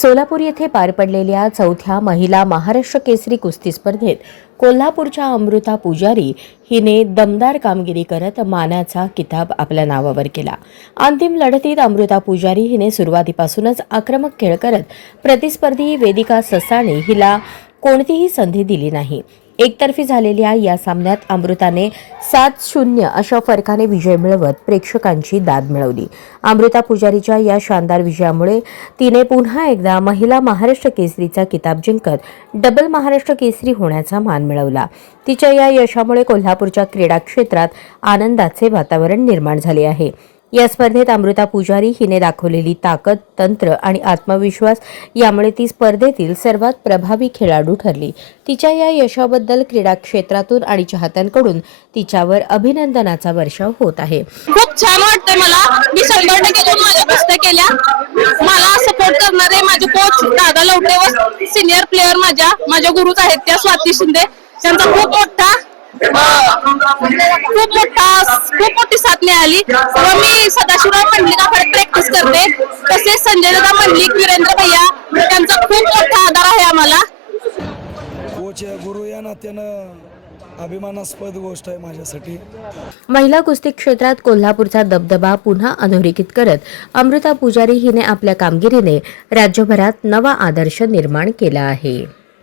सोलापूर येथे पार पडलेल्या चौथ्या महिला महाराष्ट्र केसरी कुस्ती स्पर्धेत कोल्हापूरच्या अमृता पुजारी हिने दमदार कामगिरी करत मानाचा किताब आपल्या नावावर केला। अंतिम लढतीत अमृता पुजारी हिने सुरुवातीपासूनच आक्रमक खेळ करत प्रतिस्पर्धी वेदिका ससाणे हिला कोणतीही संधी दिली नाही। एकतर्फी झालेल्या या सामन्यात अमृताने 7-0 अशा फरकाने विजय मिळवत प्रेक्षकांची दाद मिळवली। अमृता पुजारीच्या या शानदार विजयामुळे तिने पुन्हा एकदा महिला महाराष्ट्र केसरीचा किताब जिंकत डबल महाराष्ट्र केसरी होण्याचा मान मिळवला। तिच्या या यशामुळे कोल्हापूरच्या क्रीडा क्षेत्रात आनंदाचे वातावरण निर्माण झाले आहे। या स्पर्धेत अमृता पुजारी हिने दाखवलेली ताकद, तंत्र आणि आत्मविश्वास यामुळे ती स्पर्धेतील सर्वात प्रभावी खेळाडू ठरली। तिच्या या यशाबद्दल क्रीडा क्षेत्रातून आणि चाहत्यांकडून तिच्यावर अभिनंदनाचा वर्षाव होत आहे। खूप छान वाटतंय मला। मी 100% करून माझ्या कुस्त्या केल्या। मला सपोर्ट करणारे माझे कोच दादा लवटे व सिनियर प्लेयर माझ्या गुरुच आहेत त्या स्वाती शिंदे, त्यांचा खूप मोठी साथ मिळाली व मी सदाशिवराव मंडलिकाकडे प्रॅक्टिस करते। तसेच संजय दादा मंडलिक, वीरेंद्र भैया त्यांचा खूप मोठा आधार आहे आम्हाला। कोच गुरु या नात्यानं अभिमानास्पद गोष्ट आहे माझ्यासाठी। महिला कुस्ती क्षेत्रात कोल्हापूरचा दबदबा पुन्हा अधोरेखित करत अमृता पुजारी हिने आपल्या कामगिरीने राज्यभरात नवा आदर्श निर्माण केला आहे।